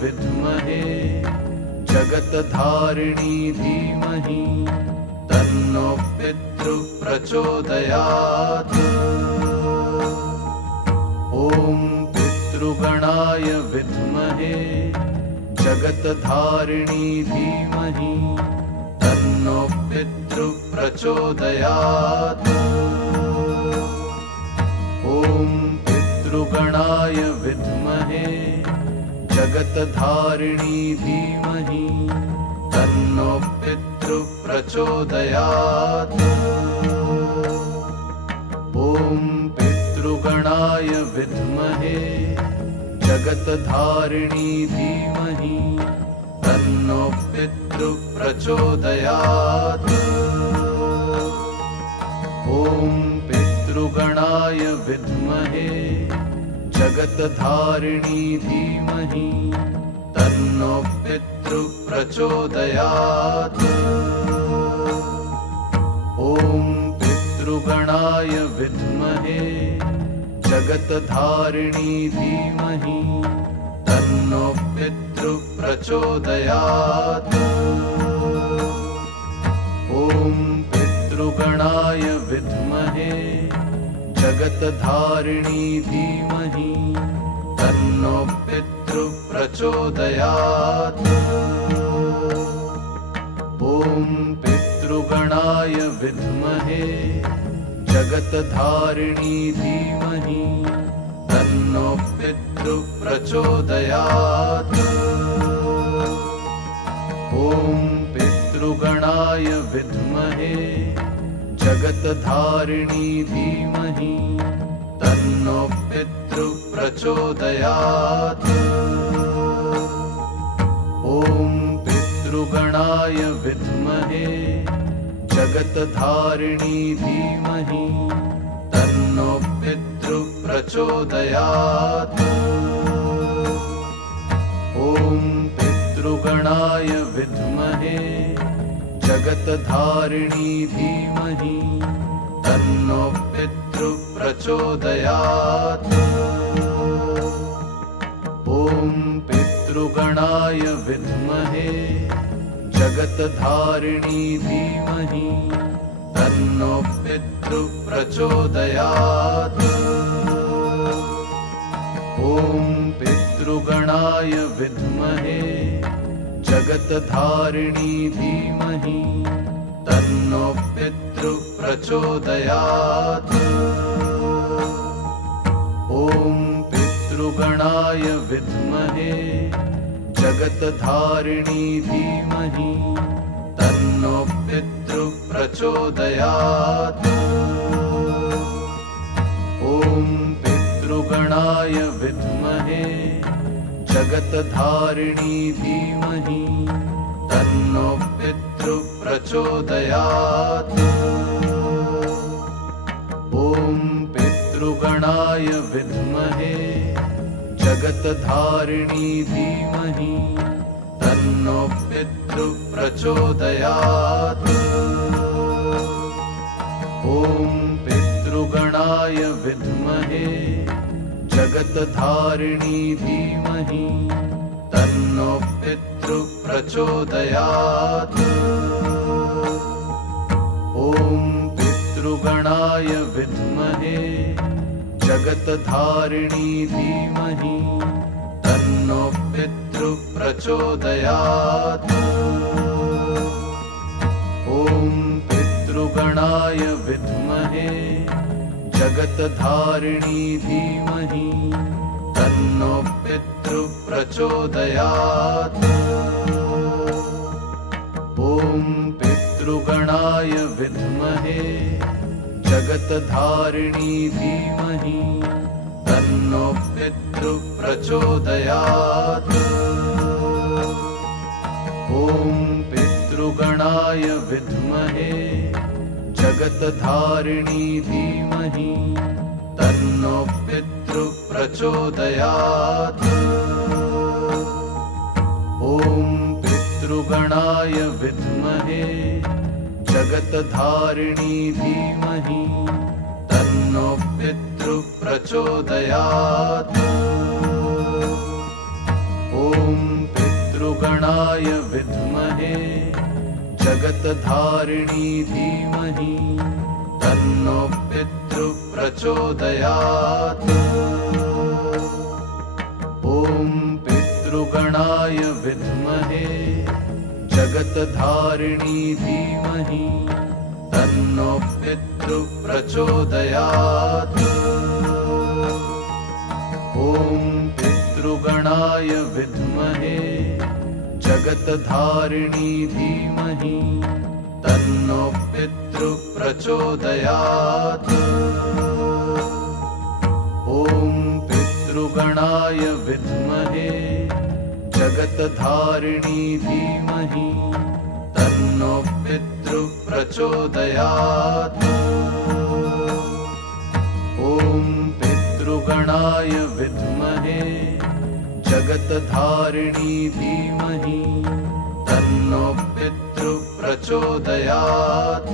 विद्महे जगत्धारिणी धीमहि तन्नो पितृः प्रचोदयात्। ॐ पितृगणाय विद्महे जगत्धारिणी धीमहि तन्नो पितृः प्रचोदयात्। ॐ पितृगणाय विद्महे जगत्धारिणी धीमहि तन्नो पितृः प्रचोदयात्। ॐ पितृगणाय विद्महे जगत्धारिणी धीमहि तन्नो पितृः प्रचोदयात्। ॐ पितृगणाय विद्महे जगत्धारिणी धीमहि तन्नो पितृः प्रचोदयात्। ॐ पितृगणाय विद्महे जगत्धारिणी धीमहि तन्नो पितृः प्रचोदयात्। ॐ पितृगणाय विद्महे जगत्धारिणी धीमहि तन्नो पितृः प्रचोदयात्। ॐ पितृगणाय विद्महे जगत्धारिणी धीमहि तन्नो पितृः प्रचोदयात्। ॐ पितृगणाय विद्महे जगत्धारिणी धीमहि तन्नो पितृः प्रचोदयात्। ॐ पितृगणाय विद्महे जगत्धारिणी धीमहि तन्नो पितृः प्रचोदयात्। ॐ पितृगणाय विद्महे जगत्धारिणी धीमहि तन्नो पितृः प्रचोदयात्। ॐ पितृगणाय विद्महे जगत्धारिणी धीमहि तन्नो पितृः प्रचोदयात्। ॐ पितृगणाय विद्महे जगत्धारिणी धीमहि तन्नो पितृः प्रचोदयात्। ॐ पितृगणाय विद्महे जगत्धारिणी धीमहि तन्नो पितृः प्रचोदयात्। ॐ पितृगणाय विद्महे जगत्धारिणी धीमहि तन्नो पितृः प्रचोदयात्। ॐ पितृगणाय विद्महे जगत्धारिणी धीमहि तन्नो पितृः प्रचोदयात्। ॐ पितृगणाय विद्महे जगत्धारिणी धीमहि तन्नो पितृः प्रचोदयात्। ॐ पितृगणाय विद्महे जगत्धारिणी धीमहि तन्नो पितृः प्रचोदयात्। ॐ पितृगणाय विद्महे जगत्धारिणी धीमहि तन्नो पितृः प्रचोदयात्। ॐ पितृगणाय विद्महे जगत्धारिणी धीमहि तन्नो पितृः प्रचोदयात्। ॐ पितृगणाय विद्महे जगत्धारिणी धीमहि तन्नो पितृः प्रचोदयात्। ॐ पितृगणाय विद्महे जगत्धारिणी धीमहि तन्नो पितृः प्रचोदयात्। ॐ जगत्धारिणी धीमहि तन्नो पितृ प्रचोदयात्। ॐ पितृगणाय विद्महे जगत्धारिणी धीमहि तन्नो पितृ प्रचोदयात्। ॐ पितृगणाय विद्महे जगत्धारिणी धीमहि तन्नो पितृ प्रचोदयात्। ॐ पितृगणाय विद्महे जगत्धारिणी धीमहि तन्नो पितृ प्रचोदयात्। ॐ पितृगणाय विद्महे जगत्धारिणी धीमहि तन्नो पितृ प्रचोदयात्।